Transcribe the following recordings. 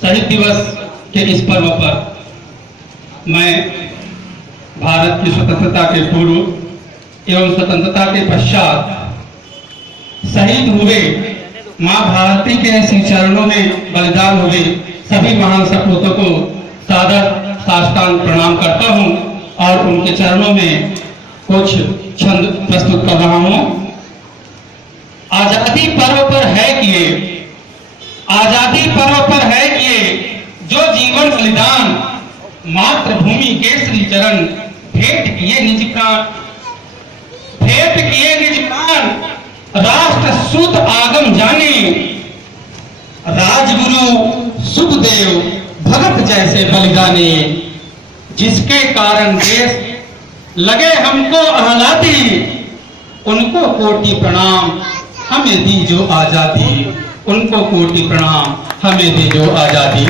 शहीद दिवस के इस पर्व पर मैं भारत की स्वतंत्रता के पूर्व एवं स्वतंत्रता के पश्चात शहीद हुए मां भारती के श्री चरणों में बलिदान हुए सभी महान सपूतों को सादर साष्टांग प्रणाम करता हूं और उनके चरणों में कुछ छंद प्रस्तुत कर रहा हूं। आजादी पर्व पर है किए, आजादी पर्व पर है किए जो जीवन बलिदान, मातृभूमि के श्री चरण भेंट किए निज प्राण, भेंट किए निज प्राण, राष्ट्र सूत आगम जाने, राजगुरु सुखदेव भगत जैसे बलिदाने, जिसके कारण देश लगे हमको आजादी, उनको कोटि प्रणाम हमें दी जो आजादी, उनको कोटि प्रणाम हमें दी जो आजादी।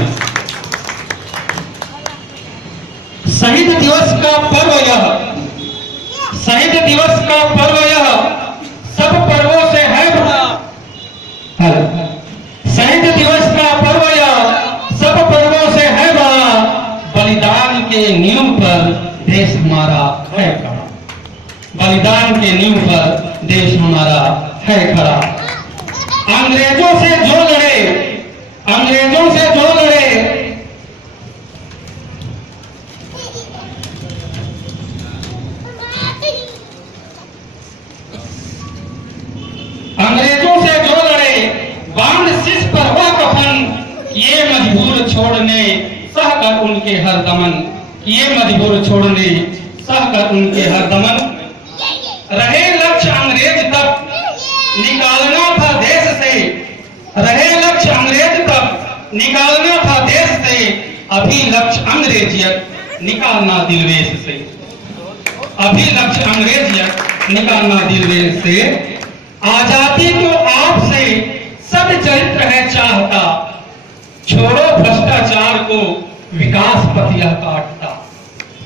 शहीद दिवस का पर्व यह, शहीद दिवस का पर्व यह सब पर्वों से है बड़ा, शहीद दिवस का पर्व यह सब पर्वों से है बड़ा, बलिदान के नींव पर देश हमारा है खड़ा, बलिदान के नींव पर देश हमारा है खड़ा। अंग्रेजों से जो लड़े, अंग्रेजों से जो लड़े, अंग्रेजों से जो लड़े, बांध शीश पर हुआ कफन, ये मजबूर छोड़ने सहकर उनके हर दमन, ये मजबूर छोड़ने सहकर उनके हर दमन। रहे लक्ष्य अंग्रेज तक निकालना था देश से, रहे लक्ष्य अंग्रेज तक निकालना था देश से, अभी लक्ष्य अंग्रेजियत निकालना दिलवेश से, अभी लक्ष्य अंग्रेजियत निकालना दिलवेश से। आजादी तो आपसे सब चरित्र है चाहता, छोड़ो भ्रष्टाचार को विकास पथ यह काटता,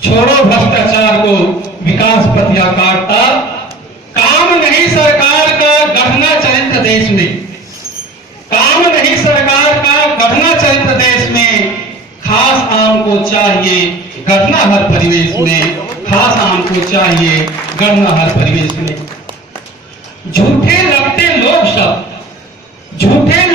छोड़ो भ्रष्टाचार को विकास पथ यह काटता। काम नहीं सरकार का गढ़ना चरित्र देश में, काम नहीं सरकार का गढ़ना चरित्र देश में, खास आम को चाहिए गढ़ना हर परिवेश में, खास आम को चाहिए गढ़ना हर परिवेश में। झूठे लगते लोग सब, झूठे